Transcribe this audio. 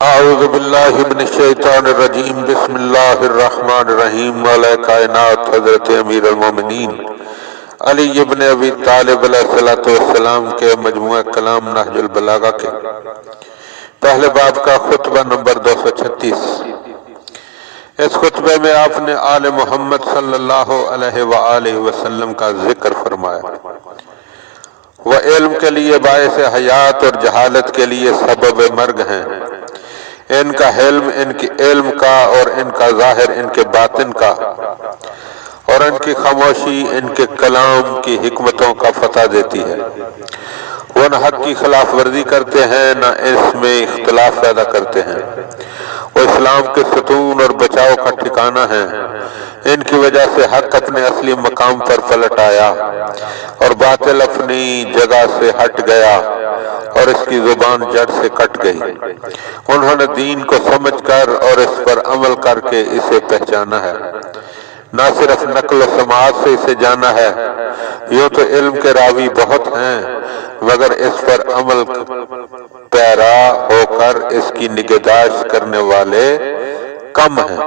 اعوذ باللہ من الشیطان الرجیم بسم اللہ الرحمن الرحیم مولا کائنات حضرت امیر المومنین علی ابن ابی طالب علیہ السلام کے مجموعہ کلام نہج البلاغہ کے پہلے باب کا خطبہ نمبر 236۔ اس خطبے میں آپ نے آل محمد صلی اللہ علیہ وآلہ وسلم کا ذکر فرمایا۔ وہ علم کے لیے باعث حیات اور جہالت کے لیے سبب مرگ ہیں۔ ان کا علم ان کی علم کا اور ان کا ظاہر ان کے باطن کا، اور ان کی خاموشی ان کے کلام کی حکمتوں کا فتح دیتی ہے۔ وہ نہ حق کی خلاف ورزی کرتے ہیں نہ اس میں اختلاف پیدا کرتے ہیں۔ وہ اسلام کے ستون اور بچاؤ کا ٹھکانہ ہیں۔ ان کی وجہ سے حق اپنے اصلی مقام پر پلٹ آیا اور باطل اپنی جگہ سے ہٹ گیا اور اس کی زبان جڑ سے کٹ گئی۔ انہوں نے دین کو سمجھ کر اور اس پر عمل کر کے اسے پہچانا ہے، نہ صرف نقل و سماعت سے اسے جانا ہے۔ یوں تو علم کے راوی بہت ہیں مگر اس پر عمل پیرا ہو کر اس کی نگہداشت کرنے والے کم ہیں۔